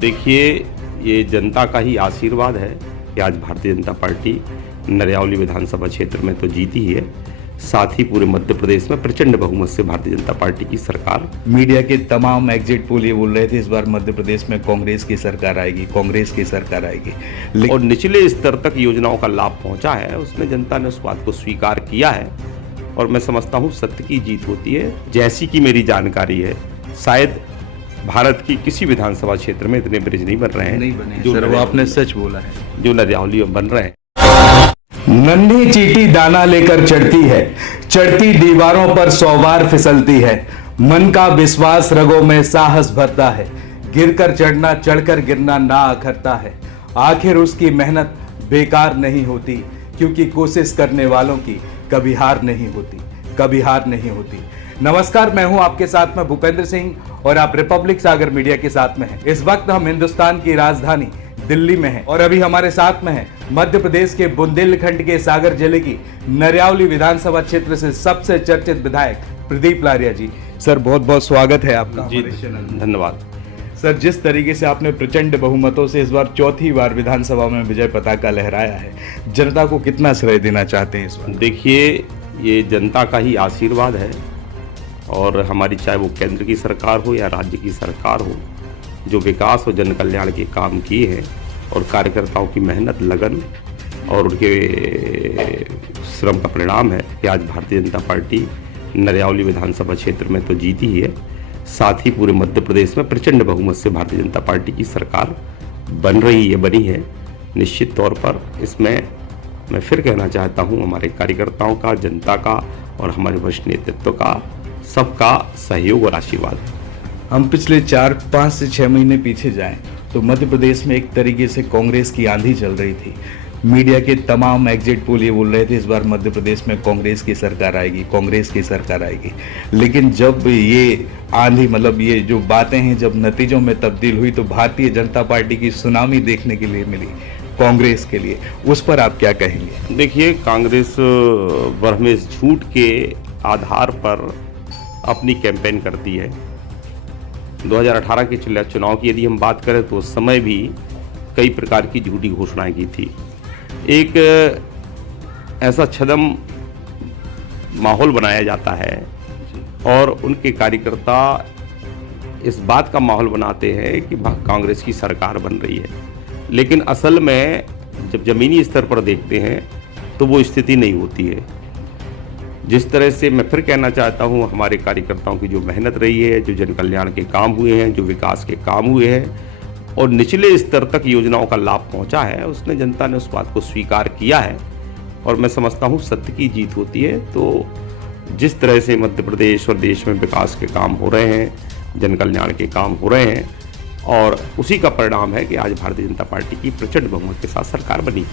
देखिए, ये जनता का ही आशीर्वाद है कि आज भारतीय जनता पार्टी नरयावली विधानसभा क्षेत्र में तो जीती ही है, साथ ही पूरे मध्य प्रदेश में प्रचंड बहुमत से भारतीय जनता पार्टी की सरकार। मीडिया के तमाम एग्जिट पोल ये बोल रहे थे इस बार मध्य प्रदेश में कांग्रेस की सरकार आएगी, कांग्रेस की सरकार आएगी, और निचले स्तर तक योजनाओं का लाभ पहुंचा है। उसमें जनता ने उस बात को स्वीकार किया है और मैं समझता हूं सत्य की जीत होती है। जैसी कि मेरी जानकारी है, शायद भारत की किसी विधानसभा क्षेत्र में इतने ब्रिज नहीं बन रहे हैं, नहीं बने जो सर, वो आपने सच बोला है, जो नरयावली में बन रहे हैं। नन्ही चींटी दाना लेकर चढ़ती है, चढ़ती दीवारों पर 100 बार फिसलती है, मन का विश्वास रगों में साहस भरता है, गिरकर चढ़ना चढ़कर गिरना ना अखरता है, आखिर उसकी मेहनत बेकार नहीं होती, क्योंकि कोशिश करने वालों की कभी हार नहीं होती, कभी हार नहीं होती। नमस्कार, मैं हूं आपके साथ में भूपेंद्र सिंह और आप रिपब्लिक सागर मीडिया के साथ में हैं। इस वक्त हम हिंदुस्तान की राजधानी दिल्ली में हैं और अभी हमारे साथ में है मध्य प्रदेश के बुंदेलखंड के सागर जिले की नरयावली विधानसभा क्षेत्र से सबसे चर्चित विधायक प्रदीप लारिया जी। सर, बहुत बहुत स्वागत है आपका जी, धन्यवाद। सर, जिस तरीके से आपने प्रचंड बहुमतों से इस बार चौथी बार विधानसभा में विजय पताका लहराया है, जनता को कितना श्रेय देना चाहते हैं इस बार? देखिए, ये जनता का ही आशीर्वाद है और हमारी चाहे वो केंद्र की सरकार हो या राज्य की सरकार हो, जो विकास और जन कल्याण के काम किए हैं और कार्यकर्ताओं की मेहनत, लगन और उनके श्रम का परिणाम है कि आज भारतीय जनता पार्टी नरयावली विधानसभा क्षेत्र में तो जीती ही है, साथ ही पूरे मध्य प्रदेश में प्रचंड बहुमत से भारतीय जनता पार्टी की सरकार बनी है। निश्चित तौर पर इसमें मैं फिर कहना चाहता हूं, हमारे कार्यकर्ताओं का, जनता का और हमारे वरिष्ठ नेतृत्व का सबका सहयोग और आशीर्वाद है। हम पिछले 4-5 से 6 महीने पीछे जाएं तो मध्य प्रदेश में एक तरीके से कांग्रेस की आंधी चल रही थी। मीडिया के तमाम एग्जिट पोल ये बोल रहे थे इस बार मध्य प्रदेश में कांग्रेस की सरकार आएगी, कांग्रेस की सरकार आएगी, लेकिन जब ये आंधी मतलब ये जो बातें हैं जब नतीजों में तब्दील हुई तो भारतीय जनता पार्टी की सुनामी देखने के लिए मिली कांग्रेस के लिए, उस पर आप क्या कहेंगे? देखिए, कांग्रेस बरहमेश झूठ के आधार पर अपनी कैंपेन करती है। 2018 के चुनाव की यदि हम बात करें तो उस समय भी कई प्रकार की झूठी घोषणाएं की थी। एक ऐसा छद्म माहौल बनाया जाता है और उनके कार्यकर्ता इस बात का माहौल बनाते हैं कि कांग्रेस की सरकार बन रही है, लेकिन असल में जब जमीनी स्तर पर देखते हैं तो वो स्थिति नहीं होती है। जिस तरह से मैं फिर कहना चाहता हूं, हमारे कार्यकर्ताओं की जो मेहनत रही है, जो जन कल्याण के काम हुए हैं, जो विकास के काम हुए हैं और निचले स्तर तक योजनाओं का लाभ पहुंचा है, उसने जनता ने उस बात को स्वीकार किया है और मैं समझता हूं सत्य की जीत होती है। तो जिस तरह से मध्य प्रदेश और देश में विकास के काम हो रहे हैं, जन कल्याण के काम हो रहे हैं और उसी का परिणाम है कि आज भारतीय जनता पार्टी की प्रचंड बहुमत के साथ सरकार बनी।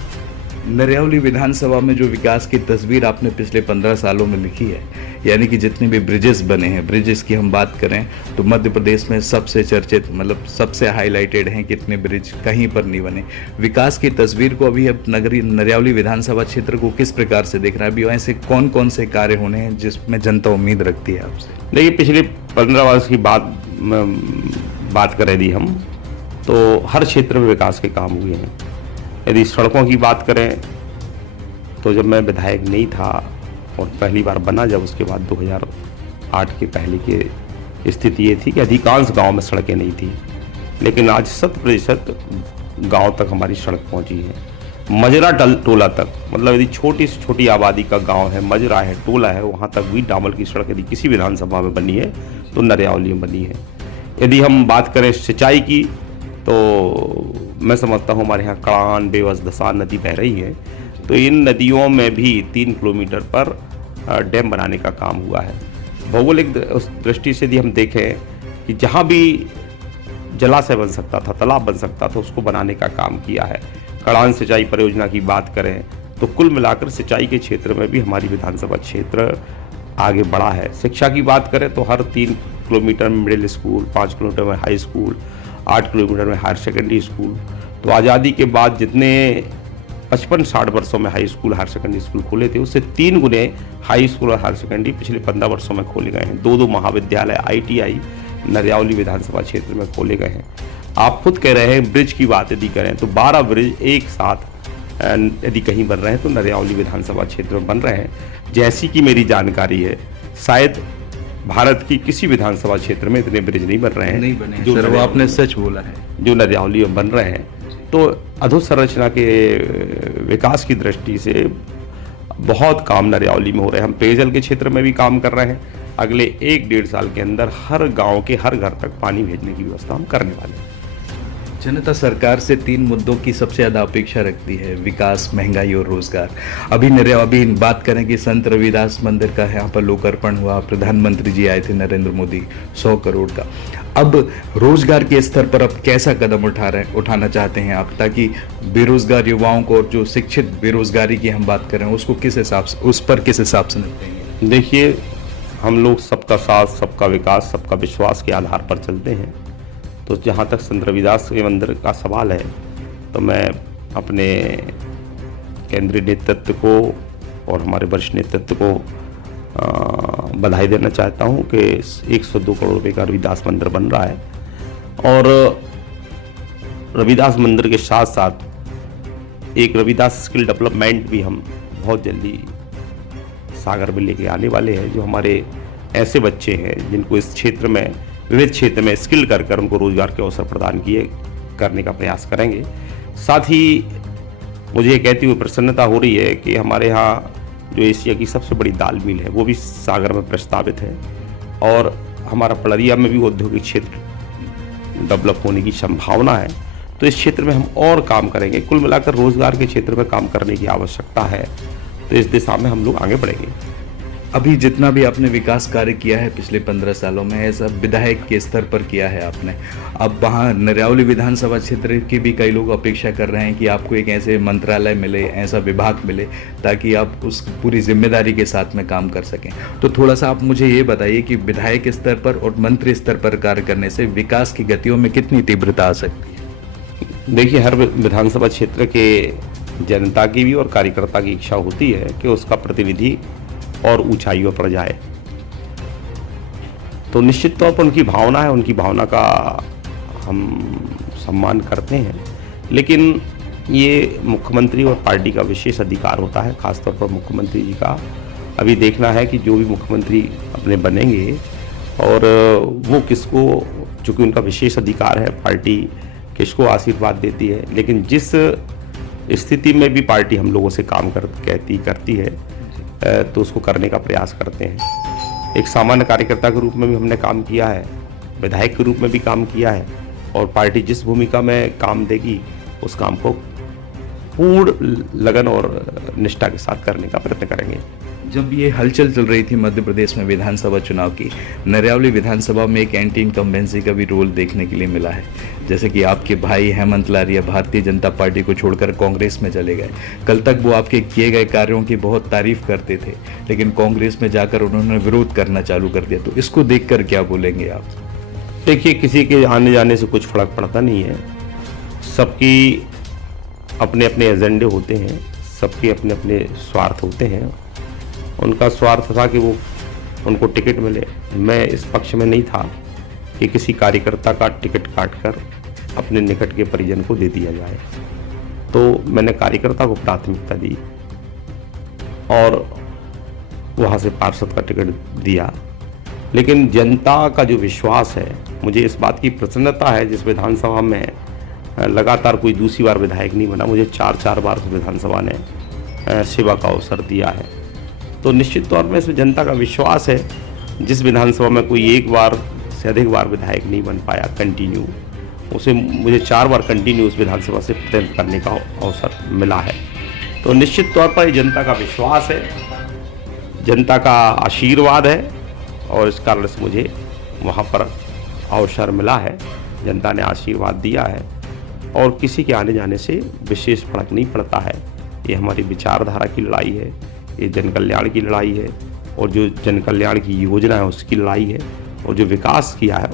नरयावली विधानसभा में जो विकास की तस्वीर आपने पिछले 15 सालों में लिखी है, यानी कि जितने भी ब्रिजेस बने हैं, ब्रिजेस की हम बात करें तो मध्य प्रदेश में सबसे चर्चित मतलब सबसे हाईलाइटेड हैं, कितने ब्रिज कहीं पर नहीं बने। विकास की तस्वीर को अभी अब नरयावली विधानसभा क्षेत्र को किस प्रकार से देख रहा है? अभी ऐसे कौन कौन से कार्य होने हैं जिसमें जनता उम्मीद रखती है आपसे? देखिए, पिछले 15 वर्ष की बात करें यदि हम, तो हर क्षेत्र में विकास के काम हुए हैं। यदि सड़कों की बात करें तो जब मैं विधायक नहीं था और पहली बार बना, जब उसके बाद 2008 के पहले की स्थिति ये थी कि अधिकांश गांव में सड़कें नहीं थी, लेकिन आज 100% गांव तक हमारी सड़क पहुंची है। मजरा टोला तक, मतलब यदि छोटी से छोटी आबादी का गांव है, मजरा है, टोला है, वहां तक भी डामर की सड़क यदि किसी विधानसभा में बनी है तो नरयावली में बनी है। यदि हम बात करें सिंचाई की तो मैं समझता हूँ हमारे यहाँ कड़ान, बेवस, धसान नदी बह रही है, तो इन नदियों में भी 3 किलोमीटर पर डैम बनाने का काम हुआ है। भौगोलिक उस दृष्टि से यदि हम देखें कि जहाँ भी जलाशय बन सकता था, तालाब बन सकता था, उसको बनाने का काम किया है। कड़ान सिंचाई परियोजना की बात करें तो कुल मिलाकर सिंचाई के क्षेत्र में भी हमारी विधानसभा क्षेत्र आगे बढ़ा है। शिक्षा की बात करें तो हर 3 किलोमीटर में मिडिल स्कूल, 5 किलोमीटर में हाई स्कूल, 8 किलोमीटर में हायर सेकेंडरी स्कूल। तो आज़ादी के बाद जितने 55-60 वर्षों में high school, higher secondary school खोले थे, उससे 3 गुने हाई स्कूल और हायर सेकेंडरी पिछले 15 वर्षों में खोले गए हैं। 2 महाविद्यालय ITI नरयावली विधानसभा क्षेत्र में खोले गए हैं। आप खुद कह रहे हैं ब्रिज की बात यदि करें तो 12 ब्रिज एक साथ यदि कहीं बन रहे हैं तो नरयावली विधानसभा क्षेत्र में बन रहे हैं। जैसी कि मेरी जानकारी है, शायद भारत की किसी विधानसभा क्षेत्र में इतने ब्रिज नहीं बन रहे हैं, नहीं बने जो सर, वो आपने सच बोला है, जो नरयावली में बन रहे हैं। तो अधोसंरचना के विकास की दृष्टि से बहुत काम नरयावली में हो रहे हैं। हम पेयजल के क्षेत्र में भी काम कर रहे हैं। अगले 1-1.5 साल के अंदर हर गांव के हर घर तक पानी भेजने की व्यवस्था हम करने वाले हैं। जनता सरकार से 3 मुद्दों की सबसे ज़्यादा अपेक्षा रखती है, विकास, महंगाई और रोजगार। अभी बात करें कि संत रविदास मंदिर का यहाँ पर लोकार्पण हुआ, प्रधानमंत्री जी आए थे नरेंद्र मोदी, 100 करोड़ का। अब रोजगार के स्तर पर अब कैसा कदम उठाना चाहते हैं आप, ताकि बेरोजगार युवाओं को, और जो शिक्षित बेरोजगारी की हम बात करें उसको किस हिसाब से, उस पर किस हिसाब से निपटेंगे? देखिए, हम लोग सबका साथ, सबका विकास, सबका विश्वास के आधार पर चलते हैं। तो जहाँ तक संत रविदास के मंदिर का सवाल है, तो मैं अपने केंद्रीय नेतृत्व को और हमारे वरिष्ठ नेतृत्व को बधाई देना चाहता हूँ कि 102 करोड़ रुपये का रविदास मंदिर बन रहा है। और रविदास मंदिर के साथ साथ एक रविदास स्किल डेवलपमेंट भी हम बहुत जल्दी सागर में लेके आने वाले हैं, जो हमारे ऐसे बच्चे हैं जिनको इस क्षेत्र में, विविध क्षेत्र में स्किल कर उनको रोजगार के अवसर प्रदान करने का प्रयास करेंगे। साथ ही मुझे ये कहती हुई प्रसन्नता हो रही है कि हमारे यहाँ जो एशिया की सबसे बड़ी दाल मिल है वो भी सागर में प्रस्तावित है, और हमारा पड़रिया में भी औद्योगिक क्षेत्र डेवलप होने की संभावना है। तो इस क्षेत्र में हम और काम करेंगे। कुल मिलाकर रोजगार के क्षेत्र में काम करने की आवश्यकता है, तो इस दिशा में हम लोग आगे बढ़ेंगे। अभी जितना भी आपने विकास कार्य किया है पिछले 15 सालों में, ऐसा विधायक के स्तर पर किया है आपने। अब वहाँ नरयावली विधानसभा क्षेत्र की भी कई लोग अपेक्षा कर रहे हैं कि आपको एक ऐसे मंत्रालय मिले, ऐसा विभाग मिले, ताकि आप उस पूरी जिम्मेदारी के साथ में काम कर सकें। तो थोड़ा सा आप मुझे ये बताइए कि विधायक स्तर पर और मंत्री स्तर पर कार्य करने से विकास की गतियों में कितनी तीव्रता आ सकती है? देखिए, हर विधानसभा क्षेत्र के जनता की भी और कार्यकर्ता की इच्छा होती है कि उसका प्रतिनिधि और ऊंचाइयों पर जाए। तो निश्चित तौर पर उनकी भावना है, उनकी भावना का हम सम्मान करते हैं, लेकिन ये मुख्यमंत्री और पार्टी का विशेष अधिकार होता है। खासतौर पर मुख्यमंत्री जी का अभी देखना है कि जो भी मुख्यमंत्री अपने बनेंगे और वो किसको, चूँकि उनका विशेष अधिकार है, पार्टी किसको आशीर्वाद देती है। लेकिन जिस स्थिति में भी पार्टी हम लोगों से काम करती है तो उसको करने का प्रयास करते हैं। एक सामान्य कार्यकर्ता के रूप में भी हमने काम किया है, विधायक के रूप में भी काम किया है, और पार्टी जिस भूमिका में काम देगी उस काम को पूर्ण लगन और निष्ठा के साथ करने का प्रयत्न करेंगे। जब ये हलचल चल रही थी मध्य प्रदेश में विधानसभा चुनाव की, नरयावली विधानसभा में एक एंटी इनकम्बेंसी का भी रोल देखने के लिए मिला है। जैसे कि आपके भाई हेमंत लारिया भारतीय जनता पार्टी को छोड़कर कांग्रेस में चले गए। कल तक वो आपके किए गए कार्यों की बहुत तारीफ करते थे, लेकिन कांग्रेस में जाकर उन्होंने विरोध करना चालू कर दिया। तो इसको देखकर क्या बोलेंगे आप? देखिए, किसी के आने जाने से कुछ फर्क पड़ता नहीं है। सबकी अपने अपने एजेंडे होते हैं, सबके अपने अपने स्वार्थ होते हैं। उनका स्वार्थ था कि वो उनको टिकट मिले। मैं इस पक्ष में नहीं था कि किसी कार्यकर्ता का टिकट काटकर अपने निकट के परिजन को दे दिया जाए। तो मैंने कार्यकर्ता को प्राथमिकता दी और वहाँ से पार्षद का टिकट दिया। लेकिन जनता का जो विश्वास है, मुझे इस बात की प्रसन्नता है, जिस विधानसभा में लगातार कोई दूसरी बार विधायक नहीं बना, मुझे 4 बार उस विधानसभा ने सेवा का अवसर दिया है। तो निश्चित तौर पर इसमें जनता का विश्वास है। जिस विधानसभा में कोई एक बार से अधिक बार विधायक नहीं बन पाया कंटिन्यू, उसे मुझे 4 बार कंटिन्यू उस विधानसभा से प्रतिनिधित्व करने का अवसर मिला है। तो निश्चित तौर पर जनता का विश्वास है, जनता का आशीर्वाद है, और इस कारण से मुझे वहाँ पर अवसर मिला है। जनता ने आशीर्वाद दिया है और किसी के आने जाने से विशेष फर्क नहीं पड़ता है। ये हमारी विचारधारा की लड़ाई है, ये जन कल्याण की लड़ाई है, और जो जन कल्याण की योजना है उसकी लड़ाई है, और जो विकास किया है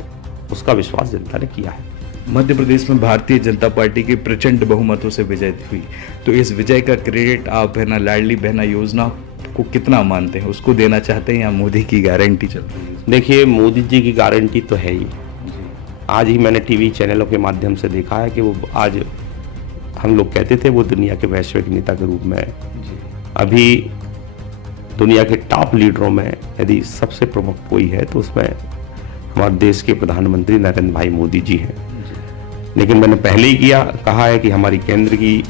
उसका विश्वास जनता ने किया है। मध्य प्रदेश में भारतीय जनता पार्टी की प्रचंड बहुमतों से विजय हुई, तो इस विजय का क्रेडिट आप है ना लाडली बहना योजना को कितना मानते हैं? उसको देना चाहते हैं या मोदी की गारंटी चल रही है? देखिए, मोदी जी की गारंटी तो है ही, आज ही मैंने टीवी चैनलों के माध्यम से देखा है कि वो आज हम लोग कहते थे वो दुनिया के वैश्विक नेता के रूप में है। अभी दुनिया के टॉप लीडरों में यदि सबसे प्रमुख कोई है तो उसमें हमारे देश के प्रधानमंत्री नरेंद्र भाई मोदी जी हैं। लेकिन मैंने पहले ही कहा है कि हमारी केंद्र की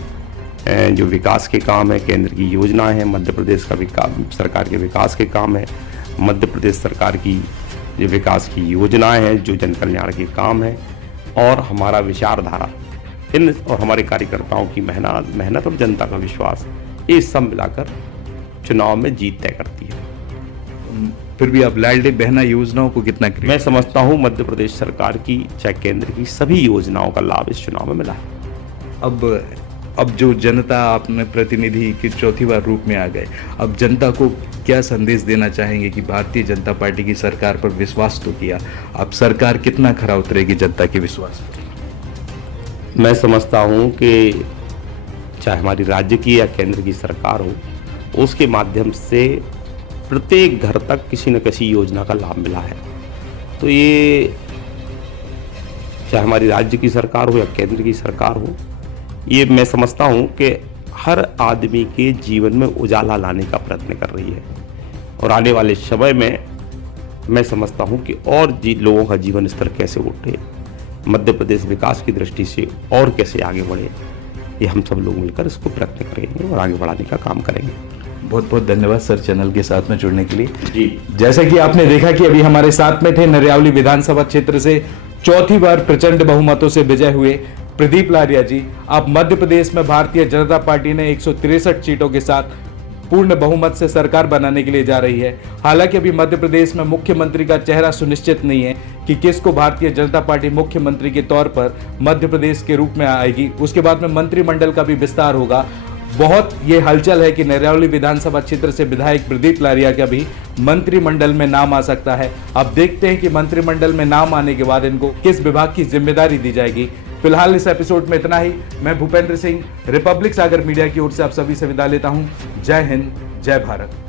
जो विकास के काम है, केंद्र की योजनाएं हैं, मध्य प्रदेश का सरकार के विकास के काम है, मध्य प्रदेश सरकार की जो विकास की योजनाएं हैं, जो जन कल्याण के काम है, और हमारा विचारधारा इन और हमारे कार्यकर्ताओं की मेहनत और जनता का विश्वास, ये सब मिलाकर चुनाव में जीत तय करती है। फिर भी आप लाडली बहना योजनाओं को कितना मैं समझता हूँ मध्य प्रदेश सरकार की चाहे केंद्र की सभी योजनाओं का लाभ इस चुनाव में मिला है। अब जो जनता आपने प्रतिनिधि के चौथी बार रूप में आ गए, अब जनता को क्या संदेश देना चाहेंगे कि भारतीय जनता पार्टी की सरकार पर विश्वास तो किया, अब सरकार कितना खरा उतरेगी जनता के विश्वास पर? मैं समझता हूँ कि चाहे हमारी राज्य की या केंद्र की सरकार हो, उसके माध्यम से प्रत्येक घर तक किसी न किसी योजना का लाभ मिला है। तो ये चाहे हमारी राज्य की सरकार हो या केंद्र की सरकार हो, ये मैं समझता हूँ कि हर आदमी के जीवन में उजाला लाने का प्रयत्न कर रही है। और आने वाले समय में मैं समझता हूँ कि और लोगों का जीवन स्तर कैसे उठे, मध्य प्रदेश विकास की दृष्टि से और कैसे आगे बढ़े, ये हम सब लोग मिलकर इसको प्रयत्न करेंगे और आगे बढ़ाने का काम करेंगे। बहुत बहुत धन्यवाद सर चैनल के साथ में जुड़ने के लिए। जी, जैसा कि आपने देखा कि अभी हमारे साथ में थे नरियावली विधानसभा क्षेत्र से चौथी बार प्रचंड बहुमतों से विजय हुए प्रदीप लारिया जी। अब मध्य प्रदेश में भारतीय जनता पार्टी ने 163 सीटों के साथ पूर्ण बहुमत से सरकार बनाने के लिए जा रही है। हालांकि अभी मध्य प्रदेश में मुख्यमंत्री का चेहरा सुनिश्चित नहीं है कि किसको भारतीय जनता पार्टी मुख्यमंत्री के तौर पर मध्य प्रदेश के रूप में आएगी। उसके बाद में मंत्रिमंडल का भी विस्तार होगा। बहुत ये हलचल है कि नरियावली विधानसभा क्षेत्र से विधायक प्रदीप लारिया का भी मंत्रिमंडल में नाम आ सकता है। अब देखते हैं कि मंत्रिमंडल में नाम आने के बाद इनको किस विभाग की जिम्मेदारी दी जाएगी। फिलहाल इस एपिसोड में इतना ही। मैं भूपेंद्र सिंह, रिपब्लिक सागर मीडिया की ओर से आप सभी से विदा लेता हूं। जय हिंद, जय भारत।